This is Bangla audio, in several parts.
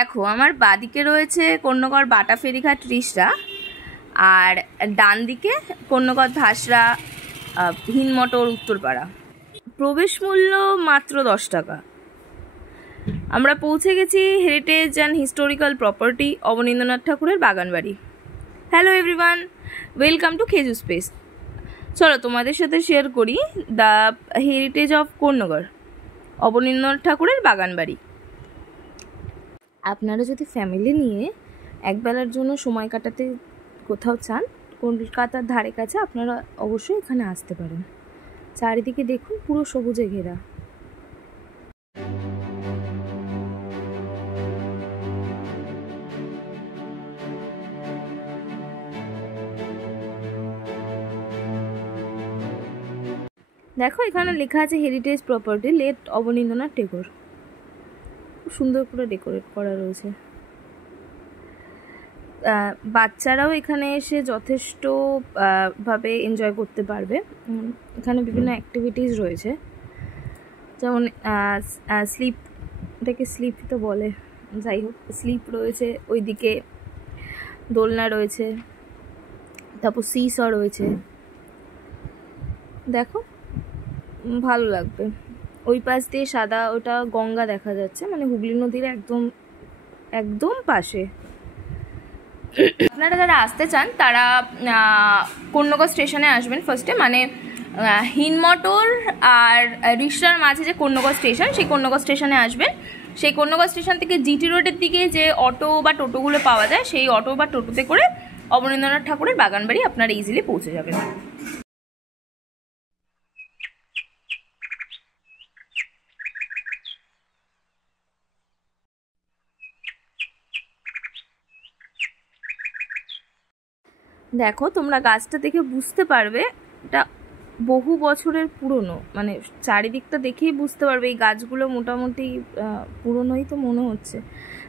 দেখো আমার বাদিকে রয়েছে কর্ণগড় বাটা ফেরিঘাট রিসরা, আর ডান দিকে কর্ণগড় ধাসরা হিনমটর উত্তরপাড়া। প্রবেশ মূল্য মাত্র 10 টাকা। আমরা পৌঁছে গেছি heritage and historical property Abanindranath ঠাকুরের বাগানবাড়ি। হ্যালো এভরিওয়ান, ওয়েলকাম টু খেজু স্পেস। চলো তোমাদের সাথে শেয়ার করি the heritage of Karnagarh Abanindranath ঠাকুরের বাগানবাড়ি। আপনারা যদি ফ্যামিলি নিয়ে একবেলার জন্য সময় কাটাতে কোথাও চান, কলকাতার ধারে কাছে, আপনারা অবশ্যই এখানে আসতে পারেন। চারিদিকে দেখুন পুরো সবুজে ঘেরা। দেখো এখানে লেখা আছে হেরিটেজ প্রপার্টি লেট অবনীন্দ্রনাথ ঠাকুর। খুব সুন্দর করে ডেকোরেট করা রয়েছে। বাচ্চারাও এখানে এসে যথেষ্ট ভাবে এনজয় করতে পারবে। এখানে বিভিন্ন অ্যাক্টিভিটিস রয়েছে, যেমন স্লিপ, এটাকে স্লিপ তো বলে, যাই হোক স্লিপ রয়েছে, ওইদিকে দোলনা রয়েছে, তারপর সিস রয়েছে। দেখো ভালো লাগবে। ওই পাশ দিয়ে সাদা, ওটা গঙ্গা দেখা যাচ্ছে, মানে হুগলি নদীর একদম একদম পাশে। আপনারা যারা আসতে চান তারা কর্ণগড় স্টেশনে আসবেন ফার্স্টে, মানে হিনমটর আর রিসরার মাঝে যে কর্ণগড় স্টেশন, সেই কর্ণগড় স্টেশনে আসবেন। সেই কর্ণগড় স্টেশন থেকে জিটি রোডের দিকে যে অটো বা টোটোগুলো পাওয়া যায়, সেই অটো বা টোটোতে করে অবনীন্দ্রনাথ ঠাকুরের বাগানবাড়ি আপনারা ইজিলি পৌঁছে যাবেন। দেখো তোমরা গাছটা দেখে বুঝতে পারবে এটা বহু বছরের পুরনো, মানে চারিদিকটা দেখেই বুঝতে পারবে এই গাছগুলো মোটামুটি পুরনোই তো মনে হচ্ছে।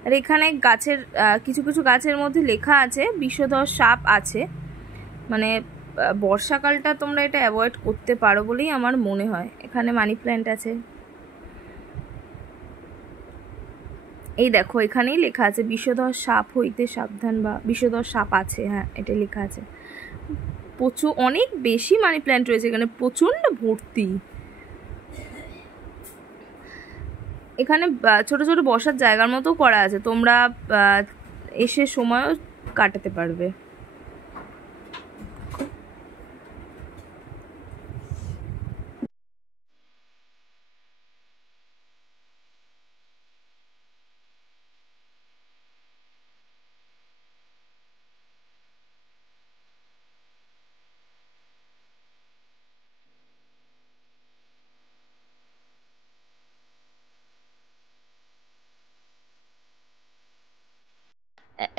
আর এখানে গাছের কিছু কিছু গাছের মধ্যে লেখা আছে বিষধর সাপ আছে, মানে বর্ষাকালটা তোমরা এটা অ্যাভয়েড করতে পারো বলেই আমার মনে হয়। এখানে মানি প্ল্যান্ট আছে, এই দেখো এখানেই লেখা আছে বিষধর সাপ হইতে সাবধান, বা বিষধর সাপ আছে, হ্যাঁ এটা লেখা আছে। প্রচুর অনেক বেশি মানি প্ল্যান্ট রয়েছে এখানে, প্রচন্ড ভর্তি। এখানে ছোট ছোট বসার জায়গার মতো করা আছে, তোমরা এসে সময়ও কাটাতে পারবে।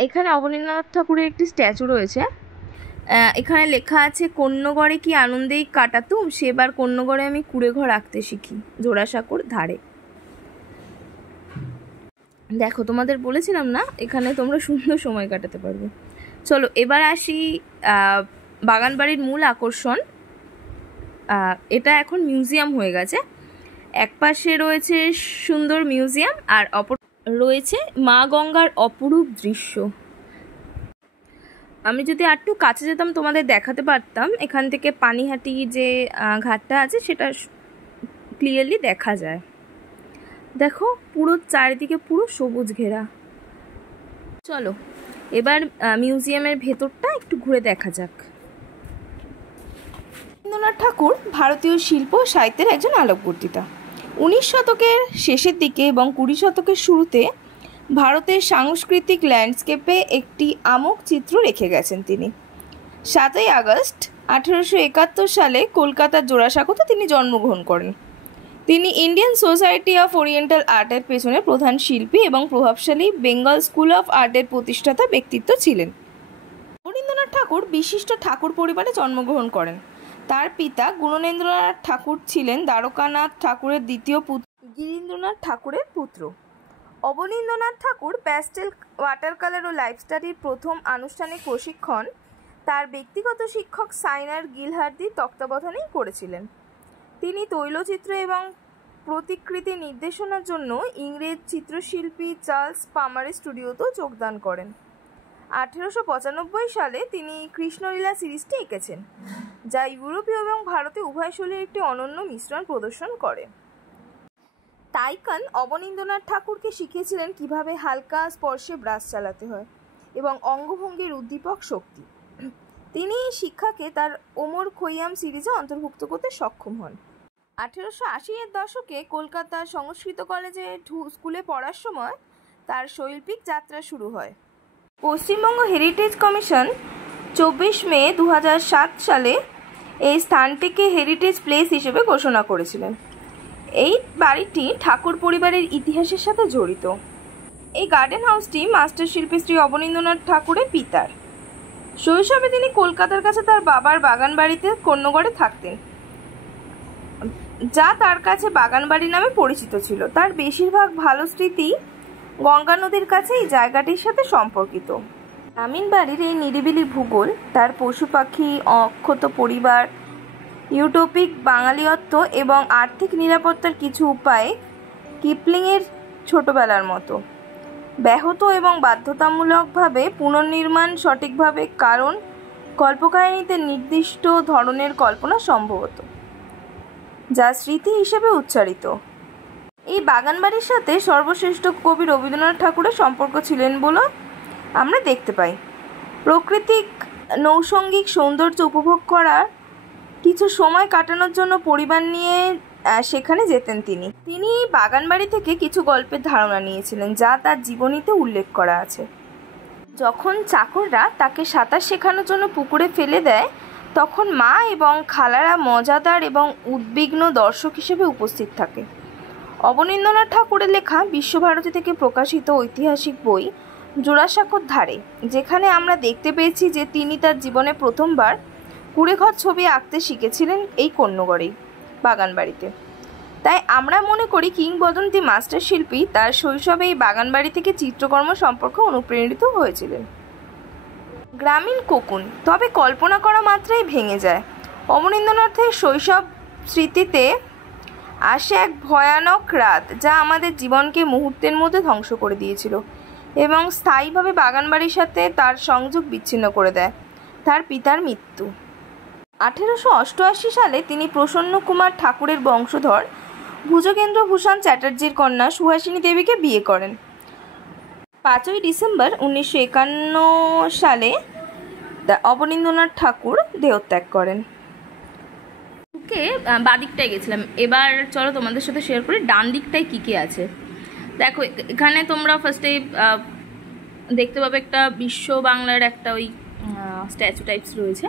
এখানে অবনীন্দ্রনাথ ঠাকুরের একটি স্ট্যাচু রয়েছে। এখানে লেখা আছে কর্ণগড়ে কি আনন্দেই কাটাতুম, সেবার কর্ণগড়ে আমি কুড়ে ঘর রাখতে শিখি, জোড়াসাঁকোর ধারে। দেখো তোমাদের বলেছিলাম না, এখানে তোমরা সুন্দর সময় কাটাতে পারবে। চলো এবার আসি বাগানবাড়ির মূল আকর্ষণ। এটা এখন মিউজিয়াম হয়ে গেছে। এক পাশে রয়েছে সুন্দর মিউজিয়াম, আর অপর রয়েছে মা গঙ্গার অপরূপ দৃশ্য। আমি যদি আরটু কাছে যেতাম তোমাদের দেখাতে পারতাম। এখান থেকে পানিহাটি যে ঘাটটা আছে সেটা ক্লিয়ারলি দেখা যায়। দেখো পুরো চারিদিকে পুরো সবুজ ঘেরা। চলো এবার মিউজিয়ামের ভেতরটা একটু ঘুরে দেখা যাক। রবীন্দ্রনাথ ঠাকুর ভারতীয় শিল্প ও সাহিত্যের একজন আলোকবর্তিতা। 19 শতকের শেষের দিকে এবং 20 শতকের শুরুতে ভারতের সাংস্কৃতিক ল্যান্ডস্কেপে একটি আমোঘ চিত্র রেখে গেছেন তিনি। 7ই আগস্ট 1871 সালে কলকাতার জোড়াসাঁকোতে তিনি জন্মগ্রহণ করেন। তিনি ইন্ডিয়ান সোসাইটি অফ ওরিয়েন্টাল আর্টের পেছনে প্রধান শিল্পী এবং প্রভাবশালী বেঙ্গল স্কুল অফ আর্টের প্রতিষ্ঠাতা ব্যক্তিত্ব ছিলেন। অবনীন্দ্রনাথ ঠাকুর বিশিষ্ট ঠাকুর পরিবারে জন্মগ্রহণ করেন। তার পিতা গুণেন্দ্রনাথ ঠাকুর ছিলেন দ্বারকানাথ ঠাকুরের দ্বিতীয় পুত্র গিরীন্দ্রনাথ ঠাকুরের পুত্র। অবনীন্দ্রনাথ ঠাকুর প্যাস্টেল, ওয়াটার কালার ও লাইফ স্টাডির প্রথম আনুষ্ঠানিক প্রশিক্ষণ তার ব্যক্তিগত শিক্ষক সাইনার গিলহার্দির তত্ত্বাবধানেই করেছিলেন। তিনি তৈলচিত্র এবং প্রতিকৃতি নির্দেশনার জন্য ইংরেজ চিত্রশিল্পী চার্লস পামারের স্টুডিওতেও যোগদান করেন। 1895 সালে তিনি কৃষ্ণলীলা সিরিজটি এঁকেছেন, যা ইউরোপীয় এবং ভারতীয় উভয় শৈলীর একটি অনন্য মিশ্রণ প্রদর্শন করে। তাইকান অবনীন্দ্রনাথ ঠাকুরকে শিখিয়েছিলেন কিভাবে হালকা স্পর্শে ব্রাশ চালাতে হয় এবং অঙ্গভঙ্গির উদ্দীপক শক্তি। তিনি এই শিক্ষাকে তার ওমর খৈয়াম সিরিজে অন্তর্ভুক্ত করতে সক্ষম হন। 1880-এর দশকে কলকাতার সংস্কৃত কলেজে স্কুলে পড়ার সময় তার শৈল্পিক যাত্রা শুরু হয়। পশ্চিমবঙ্গ হেরিটেজ কমিশন 24 মে 2007 সালে এই স্থানটিকে হেরিটেজ প্লেস হিসেবে ঘোষণা করেছিলেন। এই বাড়িটি ঠাকুর পরিবারের ইতিহাসের সাথে জড়িত। এই গার্ডেন হাউসটি মাস্টার শিল্পী শ্রী অবনীন্দ্রনাথ ঠাকুরের পিতার। শৈশবে তিনি কলকাতার কাছে তার বাবার বাগান বাড়িতে কন্যগড়ে থাকতেন, যা তার কাছে বাগান বাড়ি নামে পরিচিত ছিল। তার বেশিরভাগ ভালো স্মৃতি গঙ্গা নদীর কাছে এই জায়গাটির সাথে সম্পর্কিত। গ্রামীণ বাড়ির এই নিরিবিলি ভূগোল, তার পশু পাখি, অক্ষত পরিবার, ইউটোপিক বাঙালিয়ত্ব এবং আর্থিক নিরাপত্তার কিছু উপায় কিপলিংয়ের ছোটবেলার মতো ব্যাহত এবং বাধ্যতামূলকভাবে পুনর্নির্মাণ সঠিকভাবে, কারণ কল্পকাহিনীতে নির্দিষ্ট ধরনের কল্পনা সম্ভবত, যা স্মৃতি হিসেবে উচ্চারিত। এই বাগানবাড়ির সাথে সর্বশ্রেষ্ঠ কবি রবীন্দ্রনাথ ঠাকুরের সম্পর্ক ছিলেন বলে আমরা দেখতে পাই। প্রাকৃতিক নৈসর্গিক সৌন্দর্য উপভোগ করার কিছু সময় কাটানোর জন্য পরিবার নিয়ে সেখানে যেতেন তিনি। এই বাগানবাড়ি থেকে কিছু গল্পের ধারণা নিয়েছিলেন, যা তার জীবনীতে উল্লেখ করা আছে। যখন চাকররা তাকে সাঁতার শেখানোর জন্য পুকুরে ফেলে দেয়, তখন মা এবং খালারা মজাদার এবং উদ্বিগ্ন দর্শক হিসেবে উপস্থিত থাকে। অবনীন্দ্রনাথ ঠাকুরের লেখা বিশ্বভারতী থেকে প্রকাশিত ঐতিহাসিক বই জোড়াসাঁকোর ধারে, যেখানে আমরা দেখতে পেয়েছি যে তিনি তার জীবনে প্রথমবার কুড়েঘর ছবি আঁকতে শিখেছিলেন এই কন্যগড়েই বাগানবাড়িতে। তাই আমরা মনে করি কিংবদন্তি মাস্টার শিল্পী তার শৈশবে এই বাগানবাড়ি থেকে চিত্রকর্ম সম্পর্কে অনুপ্রাণিত হয়েছিলেন। গ্রামীণ কোকুন তবে কল্পনা করা মাত্রাই ভেঙে যায়। অবনীন্দ্রনাথের শৈশব স্মৃতিতে আসে এক ভয়ানক রাত, যা আমাদের জীবনকে মুহূর্তের মধ্যে ধ্বংস করে দিয়েছিল এবং স্থায়ীভাবে বাগানবাড়ির সাথে তার সংযোগ বিচ্ছিন্ন করে দেয়। তার পিতার মৃত্যু। 1888 সালে তিনি প্রসন্ন কুমার ঠাকুরের বংশধর ভুজগেন্দ্র ভূষণ চ্যাটার্জির কন্যা সুহাসিনী দেবীকে বিয়ে করেন। 5ই ডিসেম্বর 1951 সালে অবনীন্দ্রনাথ ঠাকুর দেহত্যাগ করেন। বাদিকটায় গেছিলাম, এবার চলো তোমাদের সাথে শেয়ার করি ডান দিকটায় কী কী আছে। দেখো, এখানে তোমরা ফার্স্টে দেখতে পাবে একটা বিশ্ব বাংলার একটা ওই স্ট্যাচু টাইপস রয়েছে।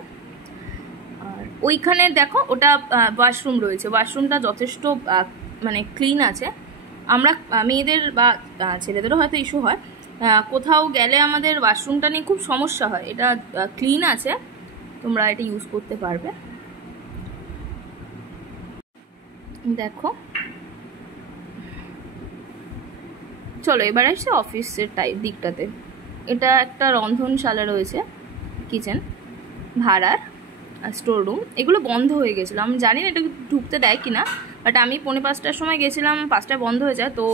আর ওইখানে দেখো ওটা ওয়াশরুম রয়েছে। ওয়াশরুমটা যথেষ্ট মানে ক্লিন আছে। আমরা মেয়েদের বা ছেলেদেরও হয়তো ইস্যু হয়, কোথাও গেলে আমাদের ওয়াশরুমটা নিয়ে খুব সমস্যা হয়। এটা ক্লিন আছে, তোমরা এটা ইউজ করতে পারবে। দেখো, চলো এবার আসছে অফিসের দিকটাতে। এটা একটা রন্ধনশালা রয়েছে, কিচেন, ভাড়ার, স্টোর রুম। এগুলো বন্ধ হয়ে গেছিলো, আমি জানি না এটা ঢুকতে দেয় কিনা, বাট আমি 4:45টার সময় গেছিলাম, 5টায় বন্ধ হয়ে যায়, তো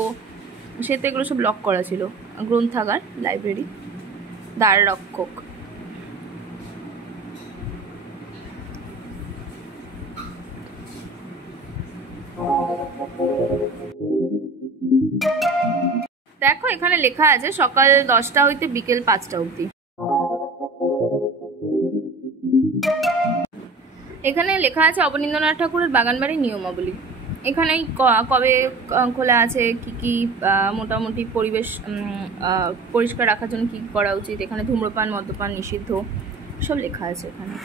সেতে এগুলো সব লক করা ছিল। গ্রন্থাগার, লাইব্রেরি, দ্বাররক্ষক। দেখো, এখানে লেখা আছে সকাল 10টা হইতে বিকেল 5টা অবধি। এখানে লেখা আছে অবনীন্দ্রনাথ ঠাকুরের বাগানবাড়ির নিয়মাবলী। এখানে কবে খোলা আছে, কি কি মোটামুটি পরিবেশ পরিষ্কার রাখার জন্য কি করা উচিত, এখানে ধূম্রপান মদ্যপান নিষিদ্ধ, সব লেখা আছে এখানে।